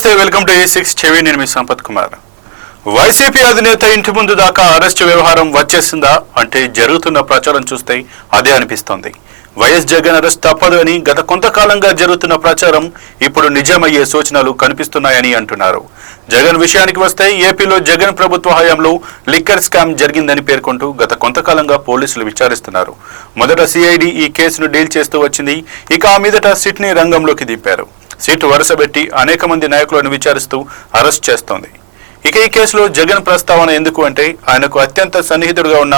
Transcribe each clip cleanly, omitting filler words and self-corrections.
నమస్తే, welcome to E6 చెవి. నేను మీ సంపత్ కుమార్. వైసీపీ అధినేత ఇంటి ముందు దాకా అరెస్టు వ్యవహారం వచ్చేసిందా అంటే జరుగుతున్న ప్రచారం చూస్తే అదే అనిపిస్తోంది. వైఎస్ జగన్ అరెస్ట్ తప్పదు అని గత కొంతకాలంగా జరుగుతున్న ప్రచారం ఇప్పుడు నిజమయ్యే సూచనలు కనిపిస్తున్నాయని అంటున్నారు. జగన్ విషయానికి వస్తే ఏపీలో జగన్ ప్రభుత్వ హయాంలో లిక్కర్ స్కామ్ జరిగిందని పేర్కొంటూ గత కొంతకాలంగా పోలీసులు విచారిస్తున్నారు. మొదట సిఐడి ఈ కేసును డీల్ చేస్తూ వచ్చింది. ఇక ఆ మీదట సిట్ని రంగంలోకి దింపారు. సిట్ వరుసబెట్టి అనేక మంది నాయకులను విచారిస్తూ అరెస్ట్ చేస్తోంది. ఇక ఈ కేసులో జగన్ ప్రస్తావన ఎందుకు అంటే ఆయనకు అత్యంత సన్నిహితుడుగా ఉన్న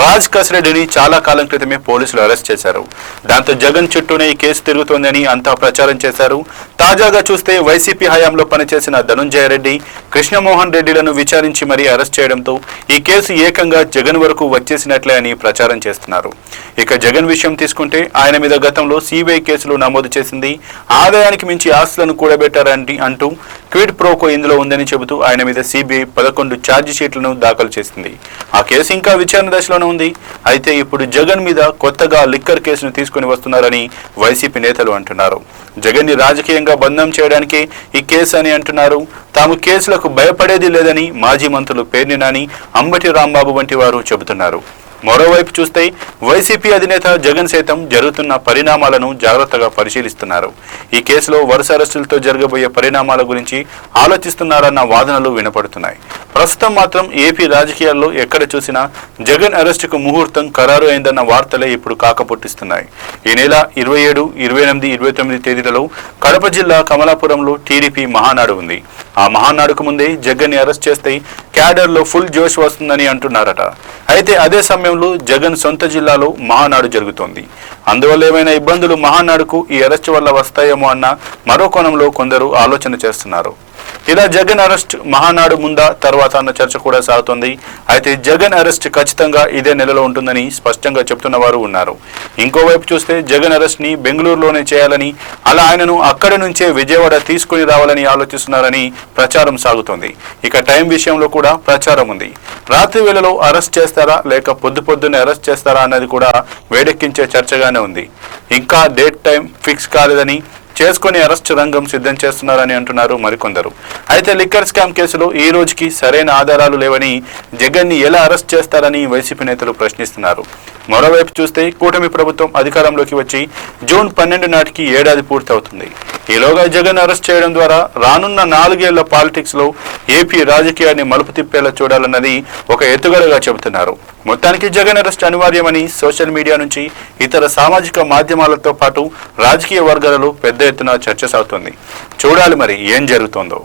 రాజ్ కసిరెడ్డిని చాలా కాలం క్రితమే పోలీసులు అరెస్ట్ చేశారు. దాంతో జగన్ చుట్టూనే ఈ కేసు తిరుగుతోందని అంతా ప్రచారం చేశారు. తాజాగా చూస్తే వైసీపీ హయాంలో పనిచేసిన ధనుంజయ రెడ్డి, కృష్ణమోహన్ రెడ్డిలను విచారించి మరీ అరెస్ట్ చేయడంతో ఈ కేసు ఏకంగా జగన్ వరకు వచ్చేసినట్లే అని ప్రచారం చేస్తున్నారు. ఇక జగన్ విషయం తీసుకుంటే ఆయన మీద గతంలో సిబిఐ కేసులు నమోదు చేసింది. ఆదాయానికి మించి ఆస్తులను కూడబెట్టారని అంటూ క్విడ్ ప్రోకో ఇందులో ఉందని చెబుతూ ఆయన మీద సిబిఐ 11 ఛార్జ్ షీట్లను దాఖలు చేసింది. ఆ కేసు ఇంకా విచారణ దశలోనే ఉంది. అయితే ఇప్పుడు జగన్ మీద కొత్తగా లిక్కర్ కేసును తీసుకుని వస్తున్నారని వైసీపీ నేతలు అంటున్నారు. జగన్ ని రాజకీయంగా బంధం చేయడానికి ఈ కేసు అని అంటున్నారు. తాము కేసులకు భయపడేది లేదని మాజీ మంత్రులు పేర్ని నాని, అంబటి రాంబాబు వంటి వారు చెబుతున్నారు. మరోవైపు చూస్తే వైసీపీ అధినేత జగన్ సైతం జరుగుతున్న పరిణామాలను జాగ్రత్తగా పరిశీలిస్తున్నారు. ఈ కేసులో వరుస అరెస్టులతో జరగబోయే పరిణామాల గురించి ఆలోచిస్తున్నారన్న వాదనలు వినపడుతున్నాయి. ప్రస్తుతం మాత్రం ఏపీ రాజకీయాల్లో ఎక్కడ చూసినా జగన్ అరెస్టుకు ముహూర్తం ఖరారు అయిందన్న వార్తలే ఇప్పుడు కాకపుట్టిస్తున్నాయి. ఈ నెల 27, 28, 29 తేదీలలో కడప జిల్లా కమలాపురంలో టీడీపీ మహానాడు ఉంది. ఆ మహానాడుకు ముందే జగన్ ని అరెస్ట్ చేస్తే క్యాడర్లో ఫుల్ జోష్ వస్తుందని అంటున్నారట. అయితే అదే సమయంలో జగన్ సొంత జిల్లాలో మహానాడు జరుగుతోంది. అందువల్ల ఏమైనా ఇబ్బందులు మహానాడుకు ఈ అరెస్ట్ వల్ల వస్తాయేమో అన్న మరో కోణంలో కొందరు ఆలోచన చేస్తున్నారు. ఇలా జగన్ అరెస్ట్ మహానాడు ముందా తర్వాత అన్న చర్చ కూడా సాగుతోంది. అయితే జగన్ అరెస్ట్ ఖచ్చితంగా ఇదే నెలలో ఉంటుందని స్పష్టంగా చెప్తున్న వారు ఉన్నారు. ఇంకోవైపు చూస్తే జగన్ అరెస్ట్ ని బెంగళూరులోనే చేయాలని, అలా ఆయనను అక్కడి నుంచే విజయవాడ తీసుకుని రావాలని ఆలోచిస్తున్నారని ప్రచారం సాగుతోంది. ఇక టైం విషయంలో కూడా ప్రచారం ఉంది. రాత్రి వేళలో అరెస్ట్ చేస్తారా లేక పొద్దున్నే అరెస్ట్ చేస్తారా అన్నది కూడా వేడెక్కించే చర్చగానే ఉంది. ఇంకా డేట్ టైం ఫిక్స్ కాలేదని, చేసుకుని అరెస్ట్ రంగం సిద్ధం చేస్తున్నారని అంటున్నారు మరికొందరు. అయితే లిక్కర్ స్కామ్ కేసులో ఈ రోజుకి సరైన ఆధారాలు లేవని జగన్ ని ఎలా అరెస్ట్ చేస్తారని వైసీపీ నేతలు ప్రశ్నిస్తున్నారు. మరోవైపు చూస్తే కూటమి ప్రభుత్వం అధికారంలోకి వచ్చి జూన్ 12 నాటికి ఏడాది పూర్తవుతుంది. ఈలోగా జగన్ అరెస్ట్ చేయడం ద్వారా రానున్న 4 ఏళ్ల పాలిటిక్స్ లో ఏపీ రాజకీయాన్ని మలుపు తిప్పేలా చూడాలన్నది ఒక ఎత్తుగడగా చెబుతున్నారు. మొత్తానికి జగన్ అరెస్ట్ అనివార్యమని సోషల్ మీడియా నుంచి ఇతర సామాజిక మాధ్యమాలతో పాటు రాజకీయ వర్గాలలో పెద్ద ఎత్తున చర్చ సాగుతోంది. చూడాలి మరి ఏం జరుగుతోందో.